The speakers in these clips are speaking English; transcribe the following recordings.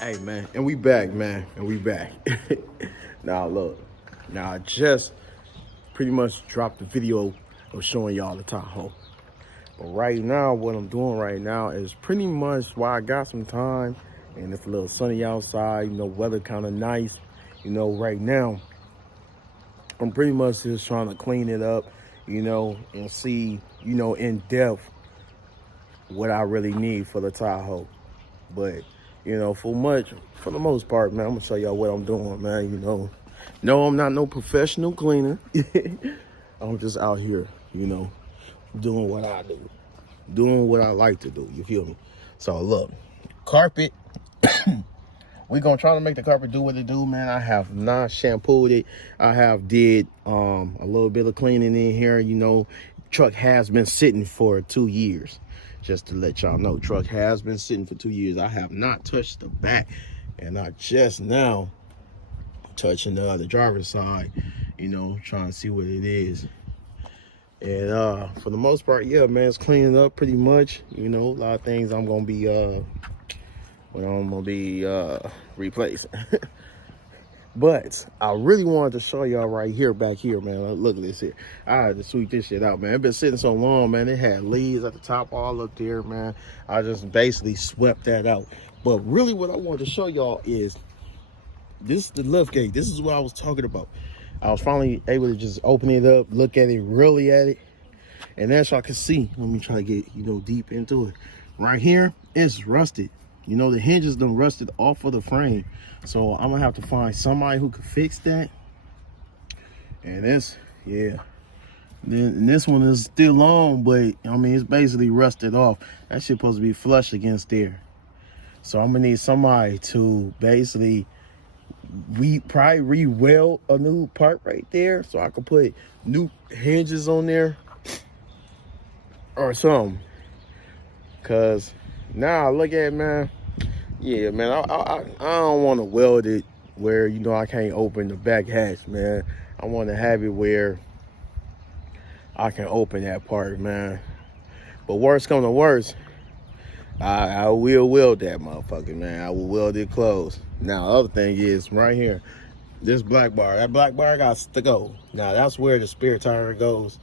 Hey man, and we back, man, and we back. Now look, now I just pretty much dropped the video of showing y'all the Tahoe. But right now, what I'm doing right now is pretty much while I got some time and it's a little sunny outside, weather kind of nice. Right now, I'm pretty much just trying to clean it up, and see, in depth what I really need for the Tahoe. But for the most part, man, I'm gonna show y'all what I'm doing, man. No, I'm not no professional cleaner. I'm just out here, doing what I do, doing what I like to do. You feel me? So look, carpet. We're gonna try to make the carpet do what it do, man. I have not shampooed it. I have did a little bit of cleaning in here. Truck has been sitting for 2 years. Just to let y'all know, truck has been sitting for 2 years. I have not touched the back, and I just now touching the driver's side, trying to see what it is. And for the most part, yeah, man, it's cleaning up pretty much. A lot of things I'm gonna be replacing. But I really wanted to show y'all right here, back here, man. Look at this here. I had to sweep this shit out, man. It's been sitting so long, man. It had leaves at the top all up there, man. I just basically swept that out. But really what I wanted to show y'all is this is the lift gate. This is what I was talking about. I was finally able to just open it up, look at it, really at it. And as y'all can see, let me try to get, deep into it. Right here, it's rusted. The hinges done rusted off of the frame. So I'm gonna have to find somebody who could fix that. And this, yeah. Then this one is still on, but I mean, it's basically rusted off. That shit supposed to be flush against there. So I'm gonna need somebody to basically probably re-weld a new part right there, so I could put new hinges on there or something. Cause now I look at it, man. Yeah, man, I don't want to weld it where, I can't open the back hatch, man. I want to have it where I can open that part, man. But worst come to worst, I will weld that motherfucker, man. I will weld it closed. Now, the other thing is right here, this black bar. That black bar got to go. Now, that's where the spare tire goes,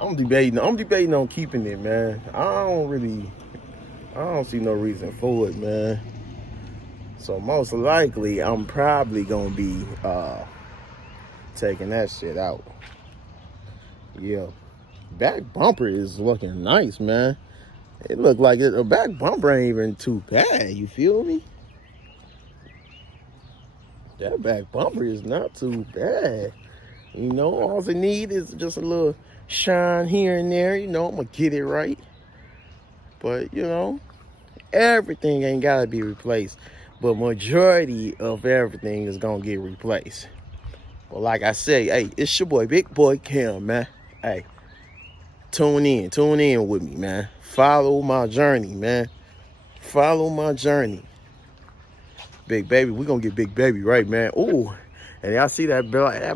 I'm debating on keeping it, man. I don't see no reason for it, man. So most likely I'm probably gonna be taking that shit out. Yeah. Back bumper is looking nice, man. It looked like the back bumper ain't even too bad, you feel me? That back bumper is not too bad. All it need is just a little shine here and there. I'm gonna get it right. But everything ain't gotta be replaced, but majority of everything is gonna get replaced. But like I say, hey, it's your boy, Big Boy Cam, man. Hey, tune in with me, man. Follow my journey, man. Follow my journey. Big baby, we gonna get big baby right, man. Ooh, and y'all see that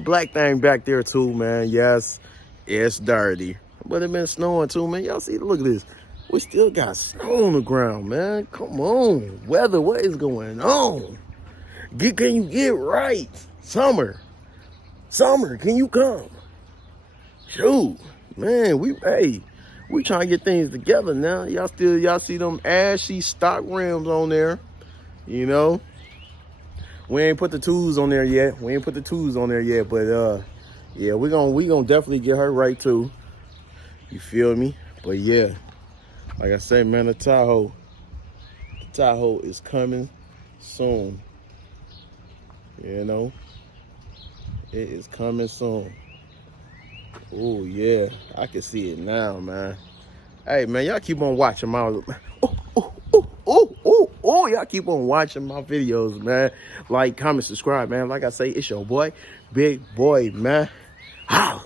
black thing back there too, man. Yes, it's dirty, but it been snowing too, man. Y'all see, look at this. We still got snow on the ground, man. Come on, weather, what is going on? Can you get right? Summer, can you come? Shoot, man, we trying to get things together now. Y'all see them ashy stock rims on there, We ain't put the tools on there yet. But yeah, we gonna definitely get her right too. You feel me? But yeah, like I say, man, the Tahoe is coming soon. It is coming soon. Oh yeah, I can see it now, man. Hey, man, y'all keep on watching my. Y'all keep on watching my videos, man. Like, comment, subscribe, man. Like I say, it's your boy, Big Boy, man. How?